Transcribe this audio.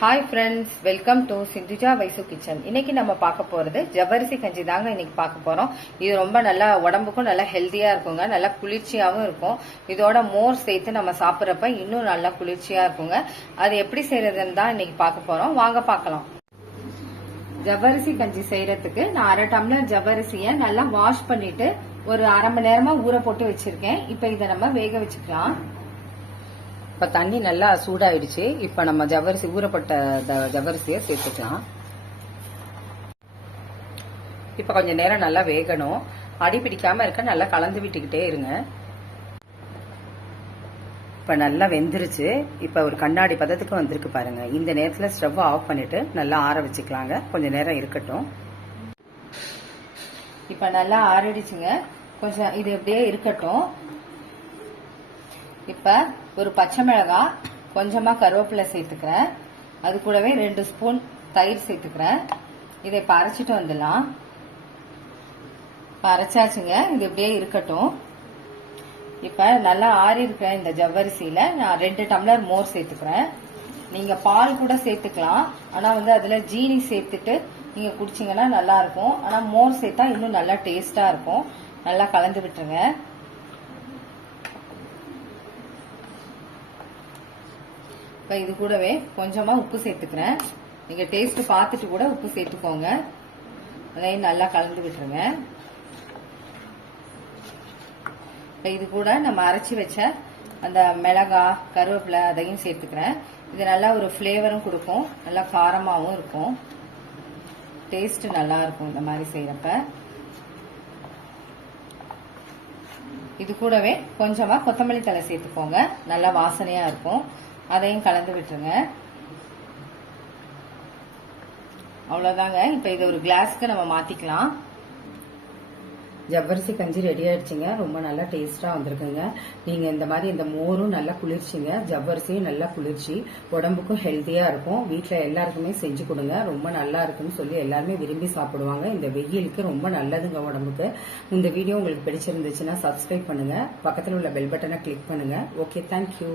Hi friends, welcome to Sindhuja Vaisu kitchen. இன்னைக்கு நம்ம பார்க்க போறது ஜவ்வரிசி கஞ்சி தாங்க. இன்னைக்கு பார்க்க போறோம். இது ரொம்ப நல்லா உடம்புக்கும் நல்லா ஹெல்த்தியா இருக்குங்க, நல்லா குளிர்ச்சியாவும் இருக்கும். இதோட மோர் சேர்த்து நம்ம சாப்பிட்றப்ப இன்னும் நல்லா குளிர்ச்சியா இருக்குங்க. அது எப்படி செய்யறதுன்னு தான் இன்னைக்கு பார்க்க போறோம். வாங்க பார்க்கலாம். ஜவ்வரிசி கஞ்சி செய்யறதுக்கு நான் 1/2 டம்ளர் ஜவ்வரிசிய நல்லா வாஷ் பண்ணிட்டு ஒரு அரை மணி நேரமா ஊற போட்டு வச்சிருக்கேன். இப்ப இதை நம்ம வேக வச்சுக்கலாம். இப்ப தண்ணி நல்லா சூடாயிடுச்சு. இப்ப நம்ம ஜவ்வரிசி ஊறப்பட்ட ஜவ்வரிசியை சேர்த்துக்கலாம். இப்ப கொஞ்ச நேரம் நல்லா வேகணும். அடி பிடிக்காம இருக்க நல்லா கலந்து விட்டுக்கிட்டே இருங்க. இப்ப நல்லா வெந்துருச்சு. இப்ப ஒரு கண்ணாடி பதத்துக்கு வந்திருக்கு பாருங்க. இந்த நேரத்துல ஸ்டவ் ஆஃப் பண்ணிட்டு நல்லா ஆற வச்சுக்கலாங்க. கொஞ்ச நேரம் இருக்கட்டும். இப்ப நல்லா ஆறிடுச்சுங்க. கொஞ்சம் இது அப்படியே இருக்கட்டும். இப்ப ஒரு பச்சை மிளகாய், கொஞ்சமா கருவேப்பிலை சேர்த்துக்கிறேன். அது கூடவே 2 ஸ்பூன் தயிர் சேர்த்துக்கிறேன். இதை இப்ப அரைச்சிட்டு வந்துடலாம். அரைச்சாச்சுங்க. இது இப்படியே இருக்கட்டும். இப்ப நல்லா ஆறி இருக்கிற இந்த ஜவ்வரிசியில நான் 2 டம்ளர் மோர் சேர்த்துக்கிறேன். நீங்க பால் கூட சேர்த்துக்கலாம். ஆனா அதுல ஜீனி சேர்த்துட்டு நீங்க குடிச்சீங்கன்னா நல்லா இருக்கும். ஆனா மோர் சேர்த்தா இன்னும் நல்லா டேஸ்டா இருக்கும். நல்லா கலந்து விட்டுருங்க. இப்ப இது கூடவே கொஞ்சமா உப்பு சேர்த்துக்கிறேன். நீங்க டேஸ்ட் பார்த்துட்டு கூட உப்பு சேர்த்துக்கோங்க. அதையும் நல்லா கலந்து விட்டுருங்க. இது கூட நம்ம அரைச்சி வச்ச அந்த மிளகாய், கருவேப்பிலை அதையும் சேர்த்துக்கிறேன். இது நல்லா ஒரு ஃபிளேவரும் கொடுக்கும், நல்லா காரமாவும் இருக்கும். டேஸ்ட் நல்லா இருக்கும் இந்த மாதிரி செய்யறப்ப. இது கூடவே கொஞ்சமா கொத்தமல்லி தழை சேர்த்துக்கோங்க, நல்லா வாசனையா இருக்கும். அதையும் கலந்து விட்டுருங்க. அவ்வளவுதாங்க. இப்ப இது ஒரு கிளாஸ்க்கு நம்ம மாத்திக்கலாம். ஜவ்வரிசி கஞ்சி ரெடி ஆயிடுச்சுங்க. ரொம்ப நல்லா டேஸ்டா வந்திருக்குங்க. நீங்க இந்த மாதிரி இந்த மோரும் நல்லா குளிர்ச்சிங்க, ஜவ்வரிசியும் நல்லா குளிர்ச்சி, உடம்புக்கும் ஹெல்த்தியா இருக்கும். வீட்டுல எல்லாருக்குமே செஞ்சு கொடுங்க. ரொம்ப நல்லா இருக்குன்னு சொல்லி எல்லாருமே விரும்பி சாப்பிடுவாங்க. இந்த வெயிலுக்கு ரொம்ப நல்லதுங்க உடம்புக்கு. இந்த வீடியோ உங்களுக்கு பிடிச்சிருந்துச்சுன்னா சப்ஸ்கிரைப் பண்ணுங்க, பக்கத்துல உள்ள பெல் பட்டனை கிளிக் பண்ணுங்க. Okay, thank you.